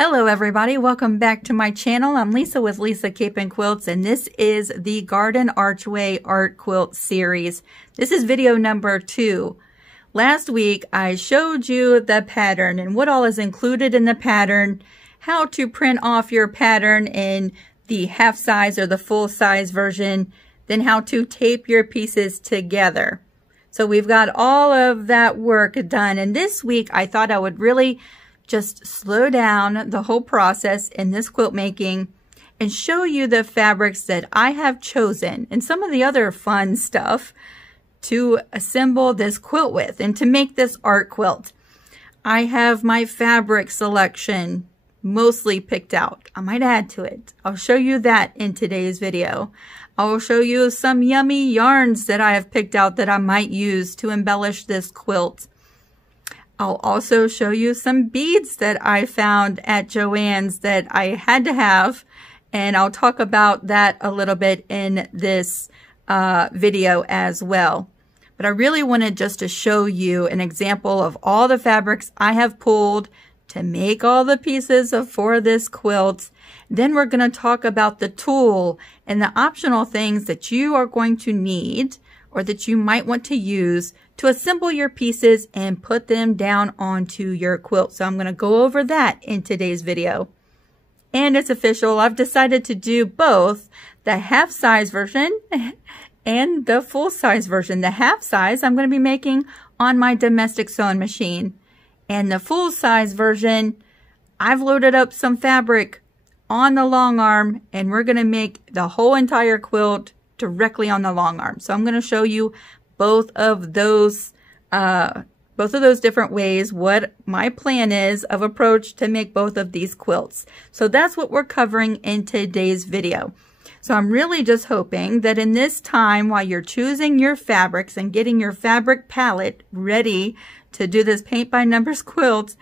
Hello everybody, welcome back to my channel. I'm Lisa with Lisa Capen Quilts, and this is the Garden Archway Art Quilt series. This is video number 2. Last week I showed you the pattern and what all is included in the pattern, how to print off your pattern in the half size or the full size version, then how to tape your pieces together. So we've got all of that work done, and this week I thought I would really just slow down the whole process in this quilt making and show you the fabrics that I have chosen and some of the other fun stuff to assemble this quilt with and to make this art quilt. I have my fabric selection mostly picked out. I might add to it. I'll show you that in today's video. I will show you some yummy yarns that I have picked out that I might use to embellish this quilt. I'll also show you some beads that I found at Joann's that I had to have, and I'll talk about that a little bit in this video as well. But I really wanted just to show you an example of all the fabrics I have pulled to make all the pieces for this quilt. Then we're going to talk about the tool and the optional things that you are going to need or that you might want to use to assemble your pieces and put them down onto your quilt. So I'm going to go over that in today's video. And it's official. I've decided to do both the half size version and the full size version. The half size I'm going to be making on my domestic sewing machine. And the full size version, I've loaded up some fabric on the long arm, and we're going to make the whole entire quilt directly on the long arm. So I'm going to show you both of those different ways, what my plan is of approach to make both of these quilts. So that's what we're covering in today's video. So I'm really just hoping that in this time while you're choosing your fabrics and getting your fabric palette ready to do this paint by numbers quilt,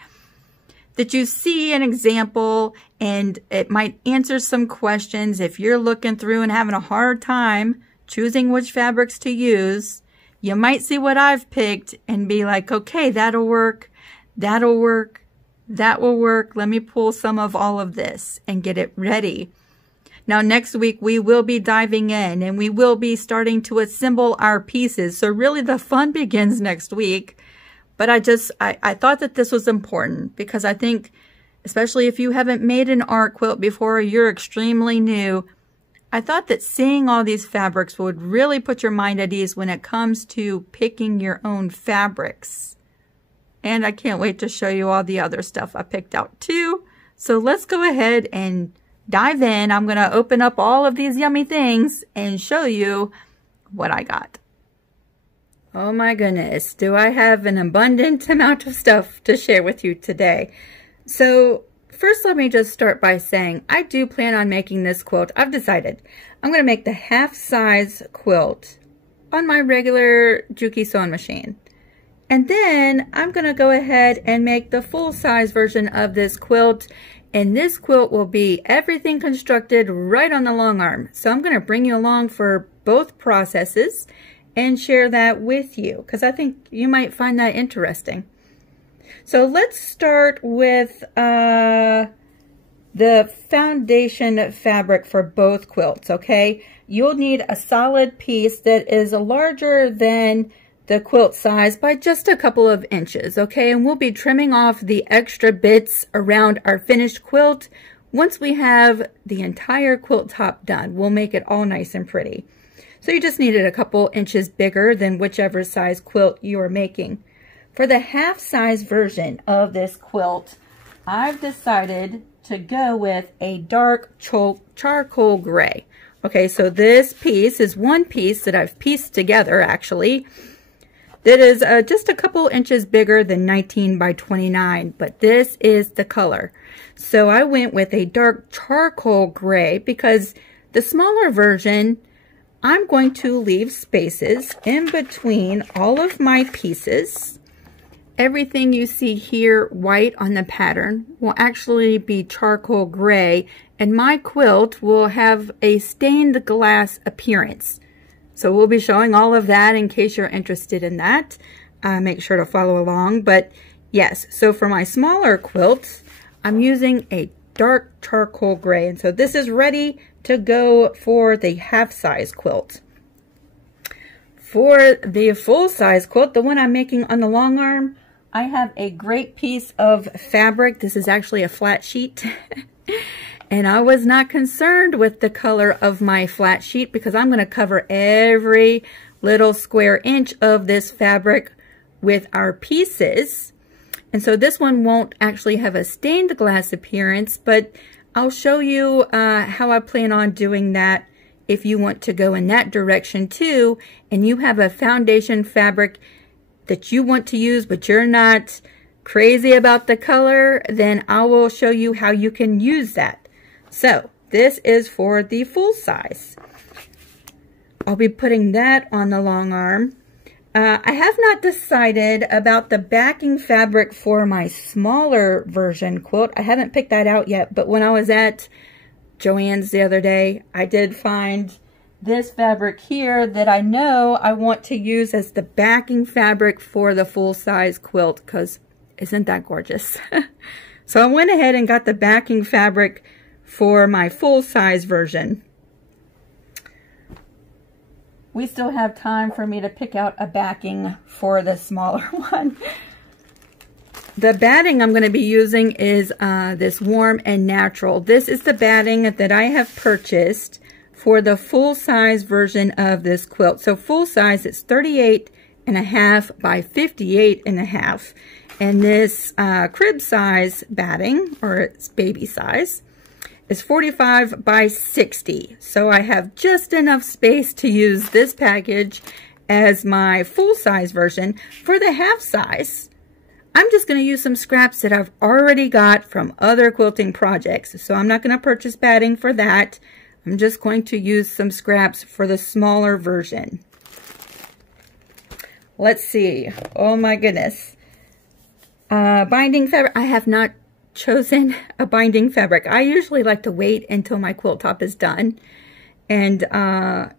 that you see an example and it might answer some questions if you're looking through and having a hard time choosing which fabrics to use. You might see what I've picked and be like, okay, that'll work, that'll work, that will work. Let me pull some of all of this and get it ready. Now, next week, we will be diving in and we will be starting to assemble our pieces. So really the fun begins next week. But I thought that this was important because I think, especially if you haven't made an art quilt before, you're extremely new, I thought that seeing all these fabrics would really put your mind at ease when it comes to picking your own fabrics. And I can't wait to show you all the other stuff I picked out too. So let's go ahead and dive in. I'm going to open up all of these yummy things and show you what I got. Oh my goodness, do I have an abundant amount of stuff to share with you today. So first, let me just start by saying I do plan on making this quilt. I've decided I'm going to make the half size quilt on my regular Juki sewing machine. And then I'm going to go ahead and make the full size version of this quilt. And this quilt will be everything constructed right on the long arm. So I'm going to bring you along for both processes and share that with you because I think you might find that interesting. So let's start with the foundation fabric for both quilts, okay? You'll need a solid piece that is larger than the quilt size by just a couple of inches, okay? And we'll be trimming off the extra bits around our finished quilt once we have the entire quilt top done. We'll make it all nice and pretty. So you just need it a couple inches bigger than whichever size quilt you are making. For the half size version of this quilt, I've decided to go with a dark charcoal gray. Okay, so this piece is one piece that I've pieced together actually. That is just a couple inches bigger than 19 by 29, but this is the color. So I went with a dark charcoal gray because the smaller version, I'm going to leave spaces in between all of my pieces. Everything you see here white on the pattern will actually be charcoal gray, and my quilt will have a stained glass appearance. So we'll be showing all of that in case you're interested in that. Make sure to follow along. But yes, so for my smaller quilts, I'm using a dark charcoal gray. And so this is ready to go for the half-size quilt. For the full-size quilt, the one I'm making on the long arm, I have a great piece of fabric. This is actually a flat sheet. And I was not concerned with the color of my flat sheet because I'm going to cover every little square inch of this fabric with our pieces. And so this one won't actually have a stained glass appearance, but I'll show you how I plan on doing that if you want to go in that direction too, and you have a foundation fabric that you want to use, but you're not crazy about the color, then I will show you how you can use that. So this is for the full size. I'll be putting that on the long arm. I have not decided about the backing fabric for my smaller version quilt. I haven't picked that out yet, but when I was at Joann's the other day, I did find this fabric here that I know I want to use as the backing fabric for the full-size quilt, because isn't that gorgeous? So I went ahead and got the backing fabric for my full-size version. We still have time for me to pick out a backing for the smaller one. The batting I'm going to be using is this Warm and Natural. This is the batting that I have purchased for the full-size version of this quilt. So full size, it's 38.5 by 58.5. And this crib size batting, or it's baby size, is 45 by 60. So I have just enough space to use this package as my full-size version. For the half size, I'm just going to use some scraps that I've already got from other quilting projects. So I'm not going to purchase batting for that. I'm just going to use some scraps for the smaller version. Let's see. Oh my goodness. Binding fabric. I have not chosen a binding fabric. I usually like to wait until my quilt top is done and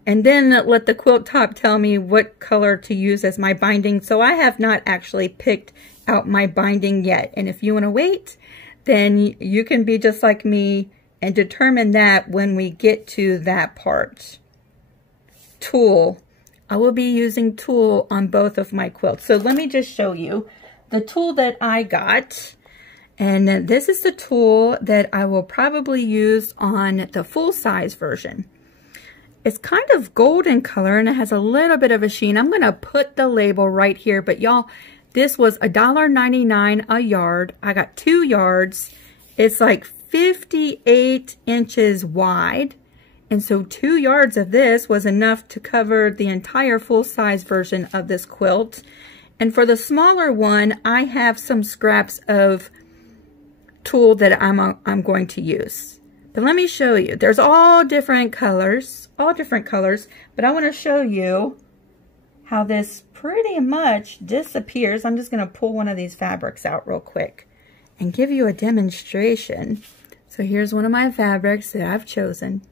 then let the quilt top tell me what color to use as my binding. So I have not actually picked out my binding yet. And if you want to wait, then you can be just like me and determine that when we get to that part. Tulle. I will be using tulle on both of my quilts. So let me just show you the tulle that I got. And this is the tulle that I will probably use on the full-size version. It's kind of golden color and it has a little bit of a sheen. I'm going to put the label right here, but y'all, this was $1.99 a yard. I got 2 yards. It's like 58 inches wide. And so 2 yards of this was enough to cover the entire full-size version of this quilt. And for the smaller one, I have some scraps of tulle that I'm going to use. But let me show you. There's all different colors, but I want to show you how this pretty much disappears. I'm just going to pull one of these fabrics out real quick and give you a demonstration. So here's one of my fabrics that I've chosen.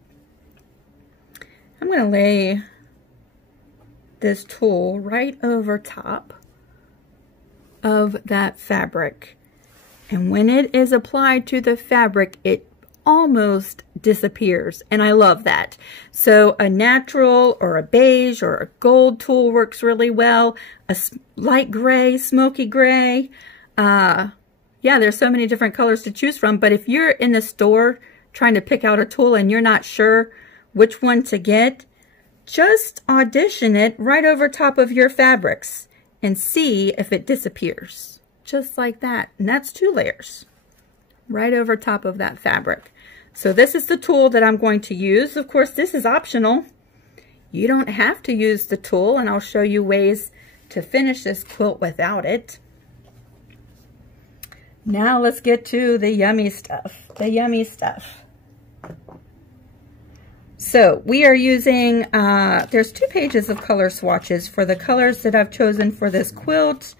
I'm going to lay this tulle right over top of that fabric. And when it is applied to the fabric, it almost disappears. And I love that. So a natural or a beige or a gold tulle works really well. A light gray, smoky gray. Yeah, there's so many different colors to choose from. But if you're in the store trying to pick out a tulle and you're not sure which one to get, just audition it right over top of your fabrics and see if it disappears. Just like that. And that's 2 layers right over top of that fabric. So this is the tulle that I'm going to use. Of course, this is optional. You don't have to use the tulle, and I'll show you ways to finish this quilt without it. Now let's get to the yummy stuff. The yummy stuff. So we are using, there's 2 pages of color swatches for the colors that I've chosen for this quilt.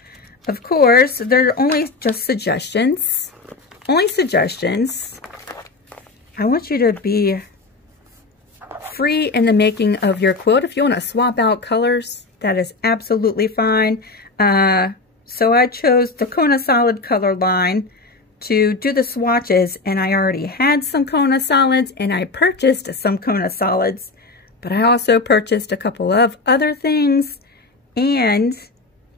Of course, they're only just suggestions. Only suggestions. I want you to be free in the making of your quilt. If you want to swap out colors, that is absolutely fine. So I chose the Kona Solid color line to do the swatches, and I already had some Kona solids, and I purchased some Kona solids, but I also purchased a couple of other things, and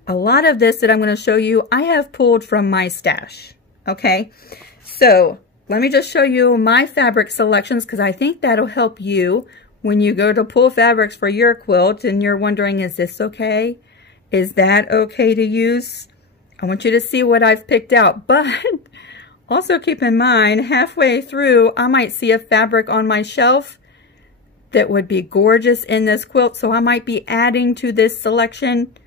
a lot of this that I'm going to show you, I have pulled from my stash. Okay, so let me just show you my fabric selections, because I think that'll help you when you go to pull fabrics for your quilt and you're wondering, is this okay? Is that okay to use? I want you to see what I've picked out, but also keep in mind, halfway through, I might see a fabric on my shelf that would be gorgeous in this quilt, so I might be adding to this selection.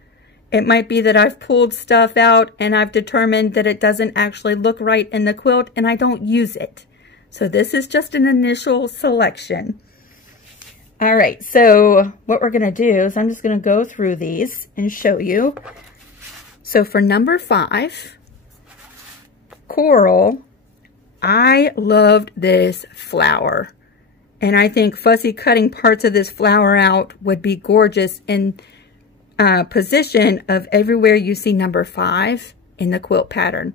It might be that I've pulled stuff out and I've determined that it doesn't actually look right in the quilt and I don't use it. So this is just an initial selection. All right, so what we're gonna do is I'm just gonna go through these and show you. So for number 5, Coral, I loved this flower. And I think fussy cutting parts of this flower out would be gorgeous in position of everywhere you see number 5 in the quilt pattern.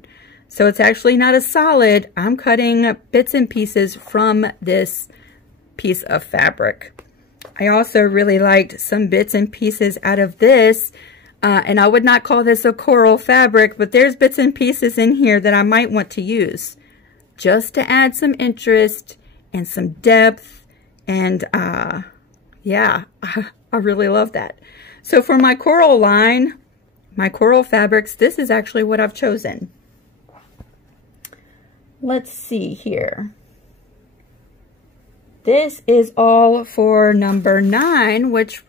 So it's actually not a solid. I'm cutting bits and pieces from this piece of fabric. I also really liked some bits and pieces out of this. And I would not call this a coral fabric, but there's bits and pieces in here that I might want to use just to add some interest and some depth. And yeah, I really love that. So for my coral line, my coral fabrics, this is actually what I've chosen. Let's see here. This is all for number 9, which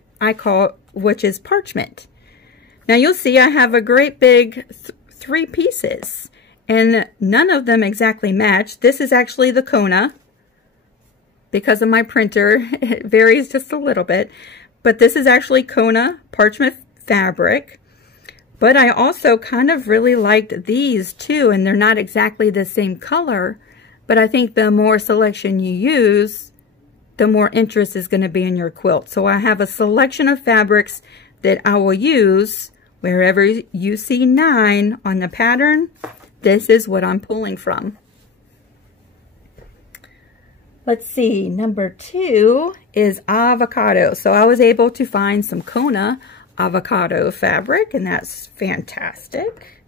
is parchment. Now you'll see I have a great big 3 pieces, and none of them exactly match. This is actually the Kona. Because of my printer, it varies just a little bit. But this is actually Kona parchment fabric. But I also kind of really liked these too, and they're not exactly the same color. But I think the more selection you use, the more interest is going to be in your quilt. So I have a selection of fabrics that I will use wherever you see 9 on the pattern. This is what I'm pulling from. Let's see, number 2 is avocado. So I was able to find some Kona avocado fabric, and that's fantastic.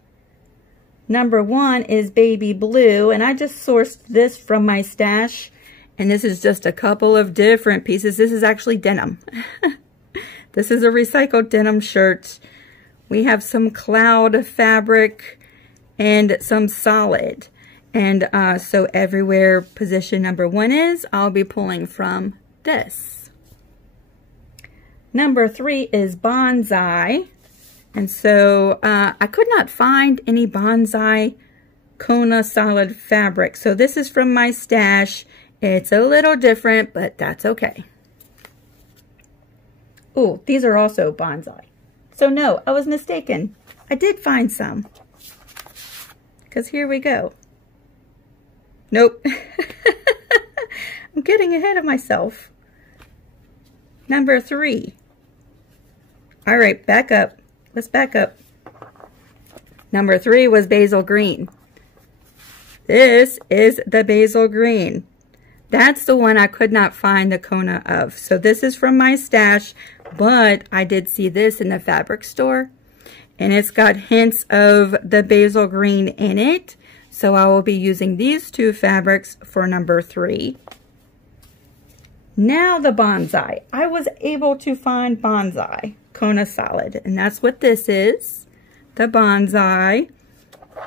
Number 1 is baby blue, and I just sourced this from my stash. And this is just a couple of different pieces. This is actually denim. This is a recycled denim shirt. We have some cloud fabric and some solid. And so everywhere position number 1 is, I'll be pulling from this. Number 3 is bonsai. And so I could not find any bonsai Kona solid fabric. So this is from my stash. It's a little different, but that's okay. Oh, these are also bonsai. So no, I was mistaken. I did find some. Because here we go. Nope. I'm getting ahead of myself. Number 3. All right, back up. Let's back up. Number 3 was Basil Green. This is the Basil Green. That's the one I could not find the Kona of. So this is from my stash, but I did see this in the fabric store. And it's got hints of the Basil Green in it. So I will be using these 2 fabrics for number 3. Now the bonsai. I was able to find bonsai Kona solid, and that's what this is, the bonsai.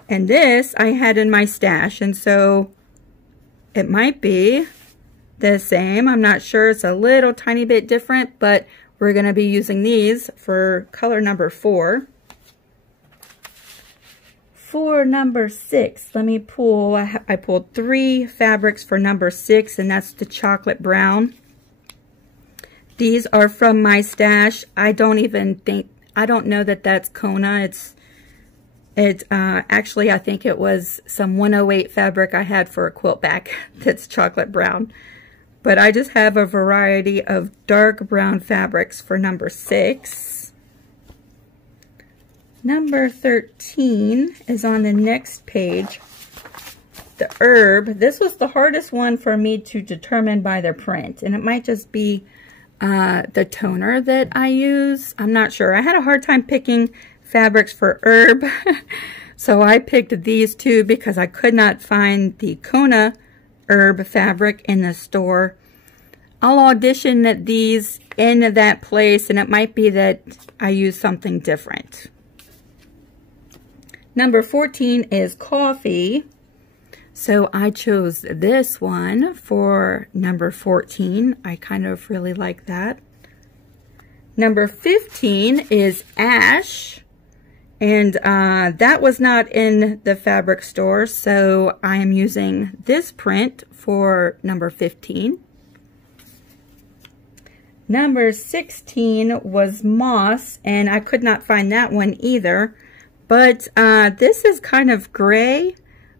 And this I had in my stash, and so it might be the same. I'm not sure. It's a little tiny bit different, but we're going to be using these for color number 4. For number 6, let me pull. I pulled 3 fabrics for number 6, and that's the chocolate brown. These are from my stash. I don't know that that's Kona. Actually, I think it was some 108 fabric I had for a quilt back that's chocolate brown. But I just have a variety of dark brown fabrics for number 6. Number 13 is on the next page. the herb. This was the hardest one for me to determine by the print, and it might just be the toner that I use. I'm not sure. I had a hard time picking fabrics for herb. So I picked these two because I could not find the Kona herb fabric in the store. I'll audition these in that place, and it might be that I use something different. Number 14 is coffee. So I chose this one for number 14. I kind of really like that. Number 15 is ash. And that was not in the fabric store, so I am using this print for number 15. Number 16 was moss, and I could not find that one either. But this is kind of gray,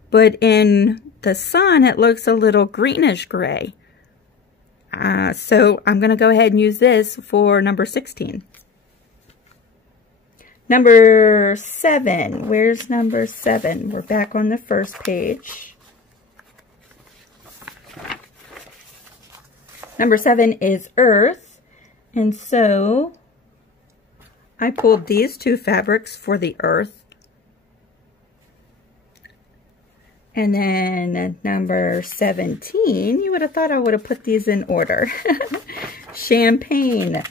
but in the sun it looks a little greenish gray. So I'm going to go ahead and use this for number 16. Number 7. Where's number 7? We're back on the first page. Number 7 is earth. And so I pulled these two fabrics for the earth. And then number 17, you would have thought I would have put these in order. Champagne.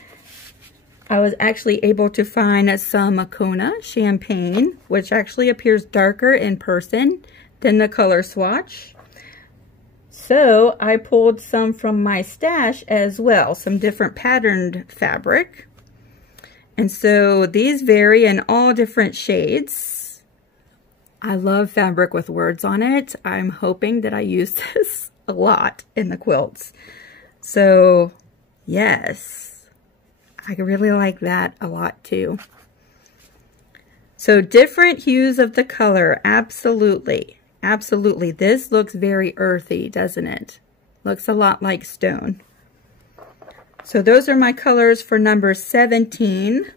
I was actually able to find some Kona champagne, which actually appears darker in person than the color swatch. So I pulled some from my stash as well, some different patterned fabric. And so these vary in all different shades. I love fabric with words on it. I'm hoping that I use this a lot in the quilts. So yes. I really like that a lot too. So different hues of the color, absolutely. Absolutely. This looks very earthy, doesn't it? Looks a lot like stone. So those are my colors for number 17.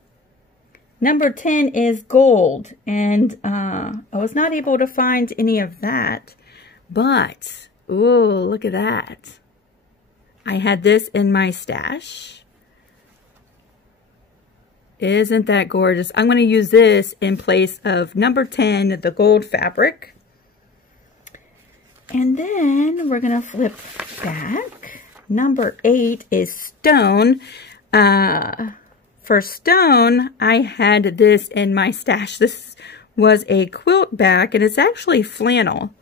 Number 10 is gold, and I was not able to find any of that, but, ooh, look at that. I had this in my stash. Isn't that gorgeous? I'm going to use this in place of number 10, the gold fabric. And then we're going to flip back. Number 8 is stone. For stone, I had this in my stash. This was a quilt back, and it's actually flannel.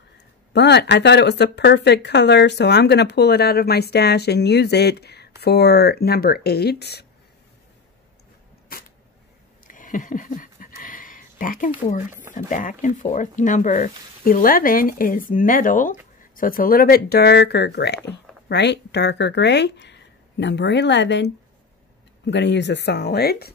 But I thought it was the perfect color, so I'm going to pull it out of my stash and use it for number 8. Back and forth, back and forth. Number 11 is metal, so it's a little bit darker gray, right? Darker gray. Number 11, I'm going to use a solid.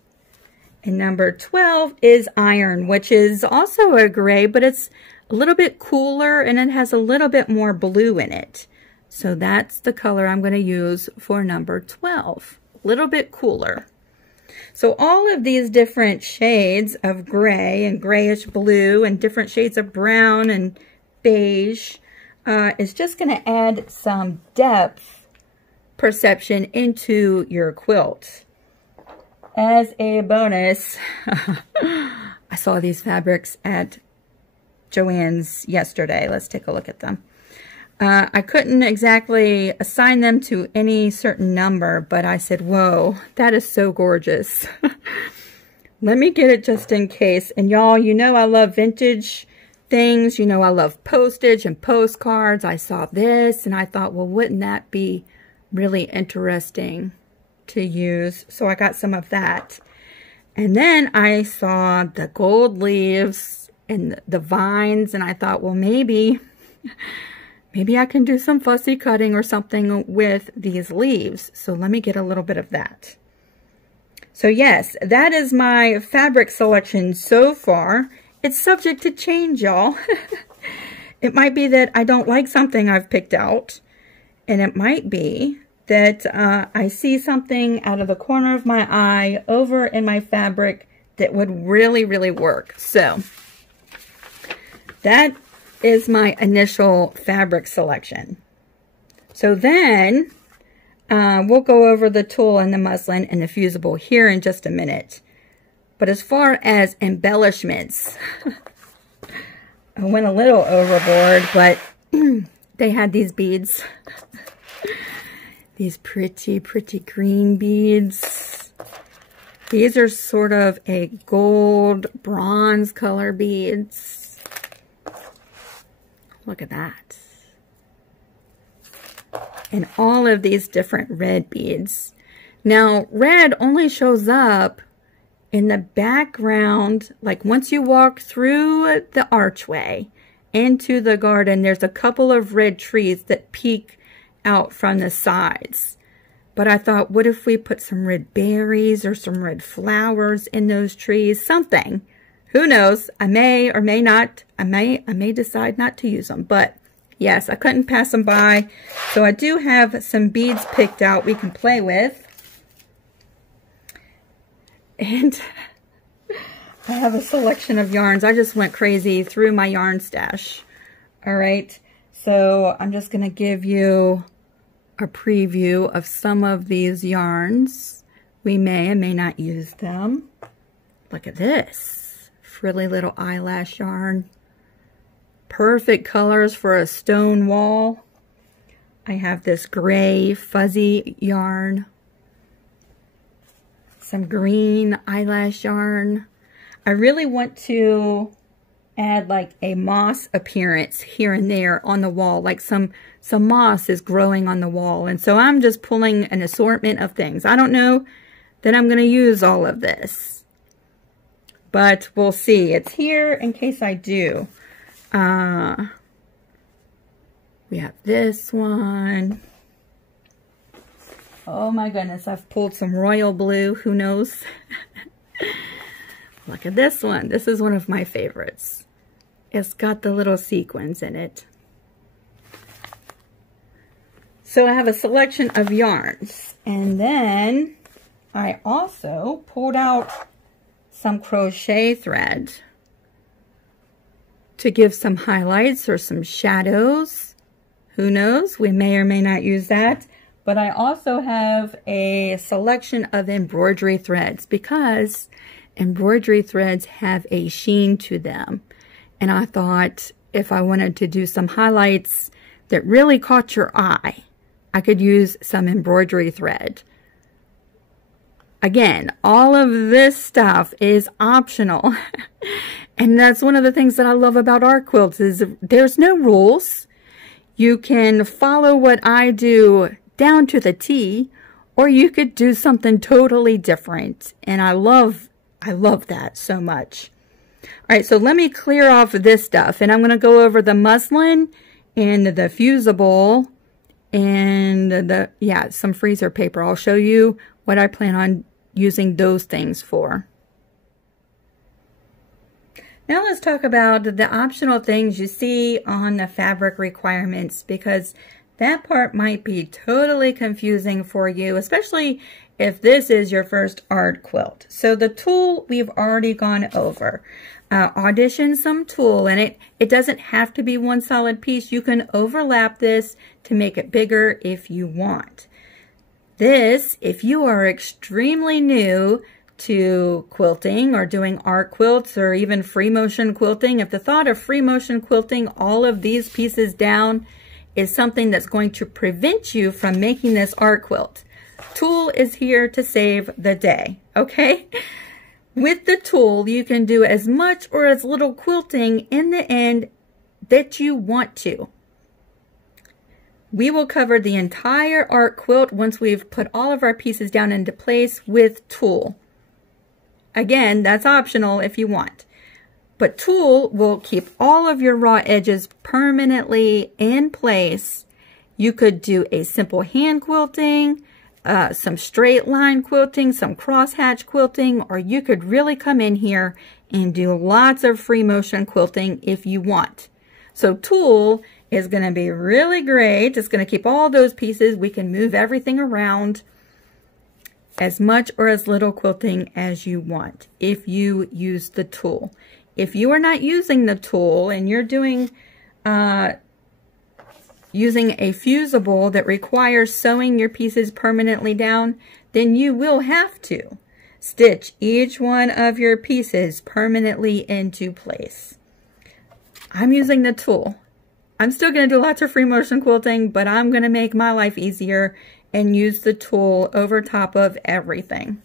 And number 12 is iron, which is also a gray, but it's a little bit cooler and it has a little bit more blue in it. So that's the color I'm going to use for number 12. A little bit cooler. So all of these different shades of gray and grayish blue and different shades of brown and beige is just going to add some depth perception into your quilt. As a bonus, I saw these fabrics at Joann's yesterday. Let's take a look at them. I couldn't exactly assign them to any certain number, but I said, whoa, that is so gorgeous. Let me get it just in case. And y'all, you know I love vintage things. You know I love postage and postcards. I saw this and I thought, well, wouldn't that be really interesting to use? So I got some of that. And then I saw the gold leaves and the vines, and I thought, well, maybe I can do some fussy cutting or something with these leaves. So let me get a little bit of that. So yes, that is my fabric selection so far. It's subject to change, y'all. It might be that I don't like something I've picked out. And it might be that I see something out of the corner of my eye over in my fabric that would really, really work. So that is my initial fabric selection. So then we'll go over the tulle and the muslin and the fusible here in just a minute. But as far as embellishments, I went a little overboard, but they had these beads. These pretty, pretty green beads. These are sort of a gold bronze color beads. Look at that. And all of these different red beads. Now, red only shows up in the background, like once you walk through the archway into the garden, there's a couple of red trees that peek out from the sides. But I thought, what if we put some red berries or some red flowers in those trees? Something. Who knows? I may or may not. I may decide not to use them. But yes, I couldn't pass them by. So I do have some beads picked out we can play with. And I have a selection of yarns. I just went crazy through my yarn stash. All right. So I'm just going to give you a preview of some of these yarns. We may and may not use them. Look at this. Frilly little eyelash yarn. Perfect colors for a stone wall. I have this gray fuzzy yarn. Some green eyelash yarn. I really want to add like a moss appearance here and there on the wall, like some moss is growing on the wall. And so I'm just pulling an assortment of things. I don't know that I'm going to use all of this, but we'll see. It's here in case I do. We have this one. Oh my goodness, I've pulled some royal blue. Who knows? Look at this one. This is one of my favorites. It's got the little sequins in it. So I have a selection of yarns. And then I also pulled out some crochet thread to give some highlights or some shadows. Who knows? We may or may not use that. But I also have a selection of embroidery threads because embroidery threads have a sheen to them. And I thought if I wanted to do some highlights that really caught your eye, I could use some embroidery thread. Again, all of this stuff is optional. And that's one of the things that I love about art quilts is there's no rules. You can follow what I do down to the T, or you could do something totally different. And I love that so much. All right, so let me clear off this stuff, and I'm going to go over the muslin and the fusible and some freezer paper. I'll show you what I plan on using those things for. Now let's talk about the optional things you see on the fabric requirements, because that part might be totally confusing for you, especially if this is your first art quilt. So the tulle we've already gone over. Audition some tulle, and it doesn't have to be one solid piece. You can overlap this to make it bigger if you want. This, if you are extremely new to quilting or doing art quilts or even free motion quilting, if the thought of free motion quilting all of these pieces down is something that's going to prevent you from making this art quilt, tulle is here to save the day, okay? With the tulle, you can do as much or as little quilting in the end that you want to. We will cover the entire art quilt once we've put all of our pieces down into place with tulle. Again, that's optional if you want. But tulle will keep all of your raw edges permanently in place. You could do a simple hand quilting, some straight line quilting, some crosshatch quilting, or you could really come in here and do lots of free motion quilting if you want. So tulle is going to be really great. It's going to keep all those pieces. We can move everything around. As much or as little quilting as you want if you use the tulle. If you are not using the tulle and you're doing using a fusible that requires sewing your pieces permanently down, then you will have to stitch each one of your pieces permanently into place. I'm using the tool. I'm still going to do lots of free motion quilting, but I'm going to make my life easier and use the tool over top of everything.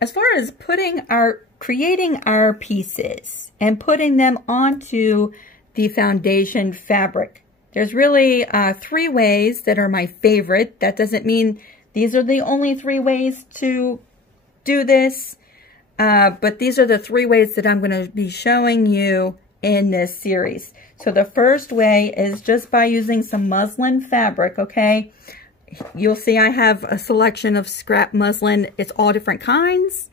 As far as creating our pieces and putting them onto the foundation fabric, there's really 3 ways that are my favorite. That doesn't mean these are the only 3 ways to do this, but these are the 3 ways that I'm going to be showing you in this series. So the first way is just by using some muslin fabric, okay? You'll see I have a selection of scrap muslin. It's all different kinds.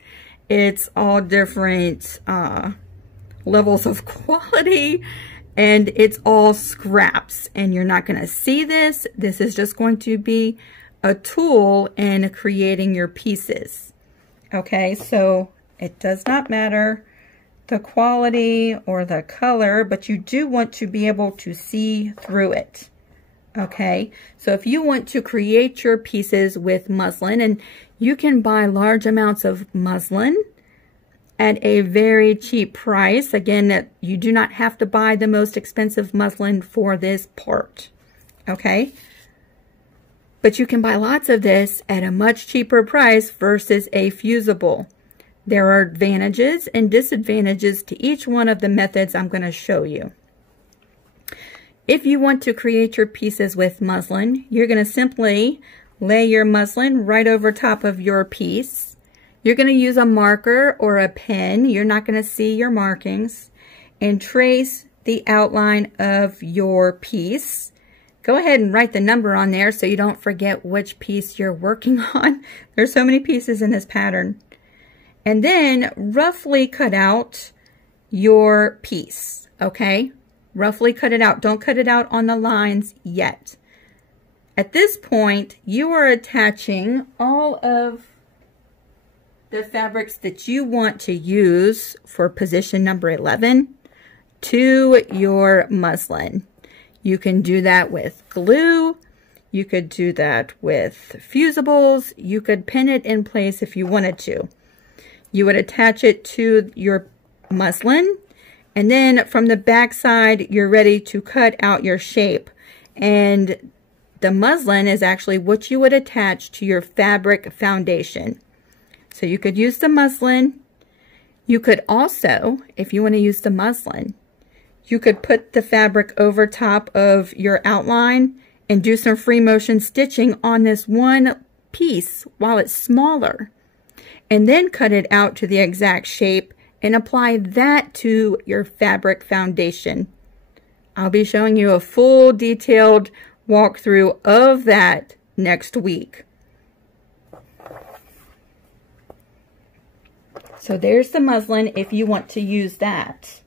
It's all different levels of quality, and it's all scraps. And you're not going to see this. This is just going to be a tool in creating your pieces. Okay, so it does not matter the quality or the color, but you do want to be able to see through it. Okay, so if you want to create your pieces with muslin, and you can buy large amounts of muslin at a very cheap price. Again, you do not have to buy the most expensive muslin for this part. Okay, but you can buy lots of this at a much cheaper price versus a fusible. There are advantages and disadvantages to each one of the methods I'm going to show you. If you want to create your pieces with muslin, you're going to simply lay your muslin right over top of your piece. You're going to use a marker or a pen. You're not going to see your markings, and trace the outline of your piece. Go ahead and write the number on there so you don't forget which piece you're working on. There's so many pieces in this pattern. And then roughly cut out your piece, okay? Roughly cut it out. Don't cut it out on the lines yet. At this point, you are attaching all of the fabrics that you want to use for position number 11 to your muslin. You can do that with glue. You could do that with fusibles. You could pin it in place if you wanted to. You would attach it to your muslin, and then from the back side, you're ready to cut out your shape. And the muslin is actually what you would attach to your fabric foundation. So you could use the muslin. You could also, if you want to use the muslin, you could put the fabric over top of your outline and do some free motion stitching on this one piece while it's smaller, and then cut it out to the exact shape and apply that to your fabric foundation. I'll be showing you a full detailed walkthrough of that next week. So there's the muslin if you want to use that.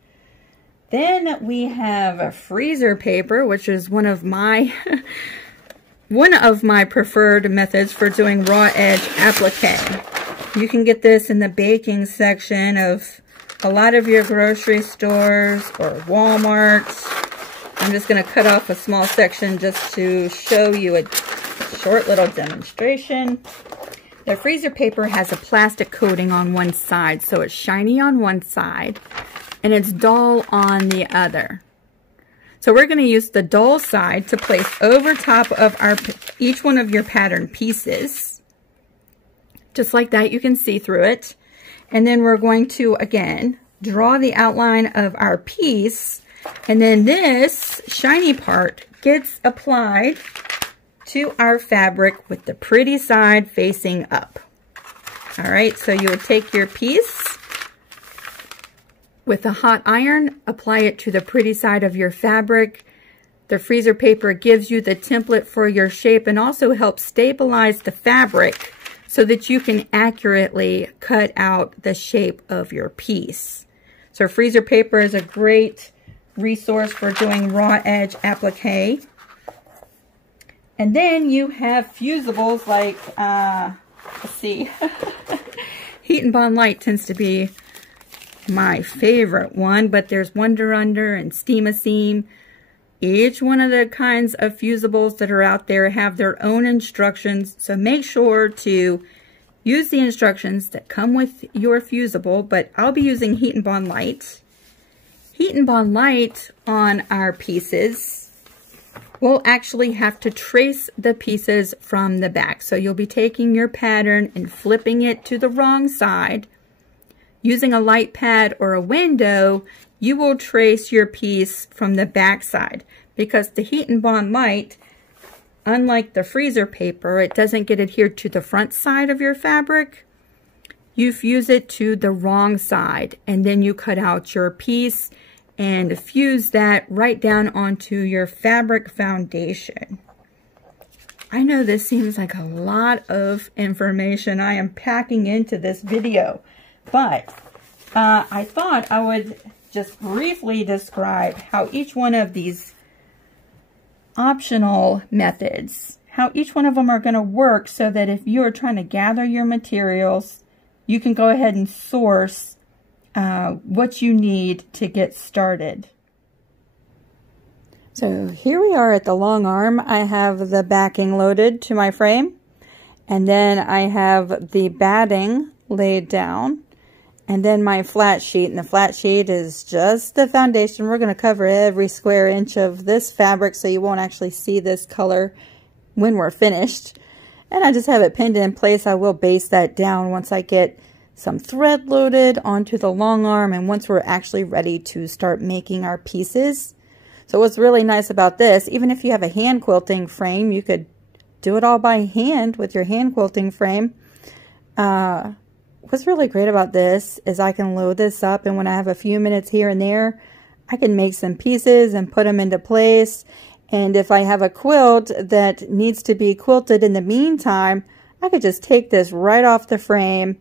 Then we have a freezer paper, which is one of my preferred methods for doing raw edge applique. You can get this in the baking section of a lot of your grocery stores or Walmart. I'm just going to cut off a small section just to show you a short little demonstration. The freezer paper has a plastic coating on one side, so it's shiny on one side and it's dull on the other. So we're going to use the dull side to place over top of each one of your pattern pieces. Just like that, you can see through it. And then we're going to, again, draw the outline of our piece. And then this shiny part gets applied to our fabric with the pretty side facing up. All right, so you would take your piece with a hot iron, apply it to the pretty side of your fabric. The freezer paper gives you the template for your shape and also helps stabilize the fabric so that you can accurately cut out the shape of your piece. So freezer paper is a great resource for doing raw edge applique. And then you have fusibles like, let's see, Heat and Bond Light tends to be my favorite one, but there's Wonder Under and Steam a Seam. Each one of the kinds of fusibles that are out there have their own instructions, so make sure to use the instructions that come with your fusible, but I'll be using Heat and Bond Light. Heat and Bond Light on our pieces, we'll actually have to trace the pieces from the back. So you'll be taking your pattern and flipping it to the wrong side. Using a light pad or a window, you will trace your piece from the back side, because the Heat and Bond Light, unlike the freezer paper, it doesn't get adhered to the front side of your fabric. You fuse it to the wrong side, and then you cut out your piece and fuse that right down onto your fabric foundation. I know this seems like a lot of information I am packing into this video, but I thought I would just briefly describe how each one of these optional methods, how each one of them are going to work, so that if you are trying to gather your materials, you can go ahead and source what you need to get started. So here we are at the long arm. I have the backing loaded to my frame, and then I have the batting laid down, and then my flat sheet, and the flat sheet is just the foundation. We're going to cover every square inch of this fabric, so you won't actually see this color when we're finished. And I just have it pinned in place. I will base that down once I get some thread loaded onto the long arm, and once we're actually ready to start making our pieces. So what's really nice about this, even if you have a hand quilting frame, you could do it all by hand with your hand quilting frame. What's really great about this is I can load this up, and when I have a few minutes here and there, I can make some pieces and put them into place. And if I have a quilt that needs to be quilted in the meantime, I could just take this right off the frame,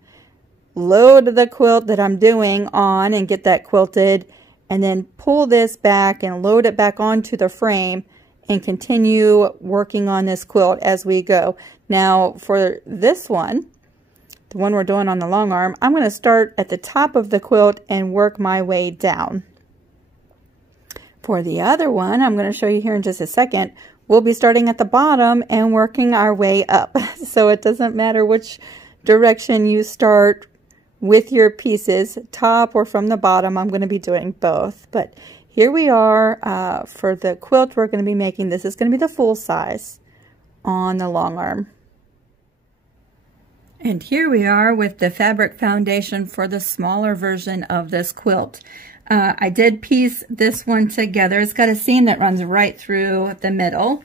load the quilt that I'm doing on and get that quilted, and then pull this back and load it back onto the frame and continue working on this quilt as we go. Now for this one, the one we're doing on the long arm, I'm going to start at the top of the quilt and work my way down. For the other one, I'm going to show you here in just a second, we'll be starting at the bottom and working our way up. So it doesn't matter which direction you start with your pieces, top or from the bottom. I'm going to be doing both. But here we are for the quilt we're going to be making. This is going to be the full size on the long arm. And here we are with the fabric foundation for the smaller version of this quilt. I did piece this one together. It's got a seam that runs right through the middle.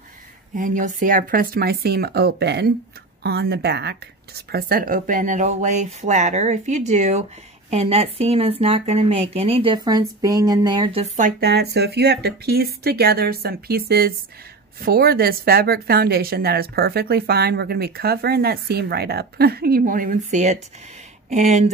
And you'll see I pressed my seam open on the back. Just press that open. It'll lay flatter if you do. And that seam is not going to make any difference being in there just like that. So if you have to piece together some pieces for this fabric foundation, that is perfectly fine. We're going to be covering that seam right up. You won't even see it. And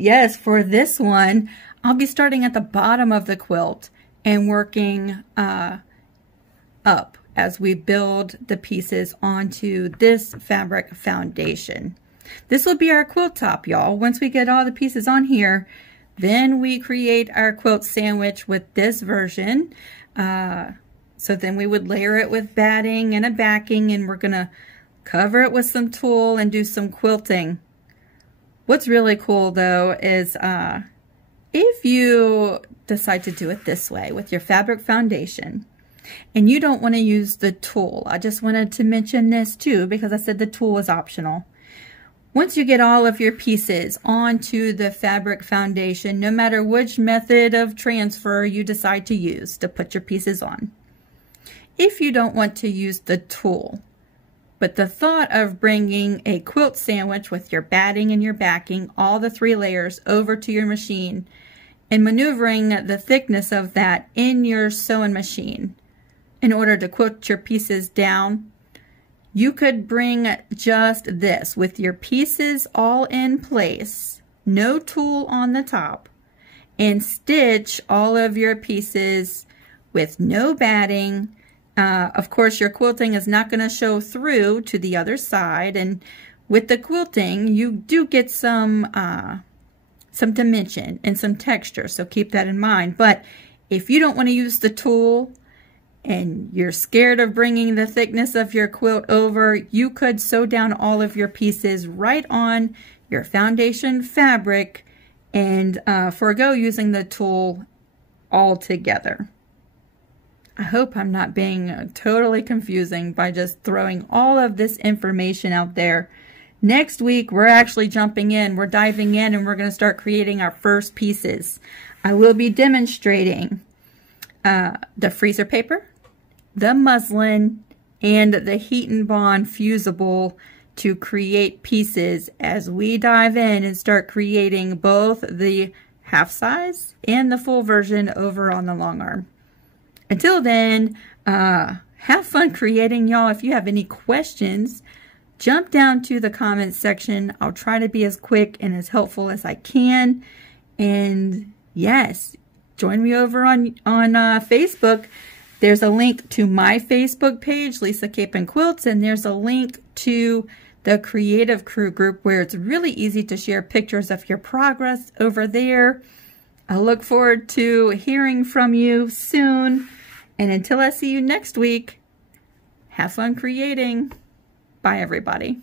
yes, for this one, I'll be starting at the bottom of the quilt and working up as we build the pieces onto this fabric foundation. This will be our quilt top, y'all. Once we get all the pieces on here, then we create our quilt sandwich with this version. So then we would layer it with batting and a backing, and we're gonna cover it with some tulle and do some quilting. What's really cool though is if you decide to do it this way with your fabric foundation and you don't want to use the tulle, I just wanted to mention this too because I said the tulle is optional. Once you get all of your pieces onto the fabric foundation, no matter which method of transfer you decide to use to put your pieces on, if you don't want to use the tulle, but the thought of bringing a quilt sandwich with your batting and your backing, all the 3 layers over to your machine, and maneuvering the thickness of that in your sewing machine in order to quilt your pieces down, you could bring just this with your pieces all in place, no tulle on the top, and stitch all of your pieces with no batting. Of course, your quilting is not going to show through to the other side, and with the quilting, you do get some some dimension and some texture, so keep that in mind. But if you don't want to use the tool and you're scared of bringing the thickness of your quilt over, you could sew down all of your pieces right on your foundation fabric and forego using the tool altogether. I hope I'm not being totally confusing by just throwing all of this information out there. Next week, we're actually jumping in, we're diving in, and we're going to start creating our first pieces. I will be demonstrating the freezer paper, the muslin, and the heat and bond fusible to create pieces as we dive in and start creating both the half size and the full version over on the long arm. Until then, have fun creating, y'all. If you have any questions, jump down to the comments section. I'll try to be as quick and as helpful as I can. And yes, join me over on Facebook. There's a link to my Facebook page, Lisa Capen Quilts, and there's a link to the Creative Crew group where it's really easy to share pictures of your progress over there. I look forward to hearing from you soon. And until I see you next week, have fun creating. Bye, everybody.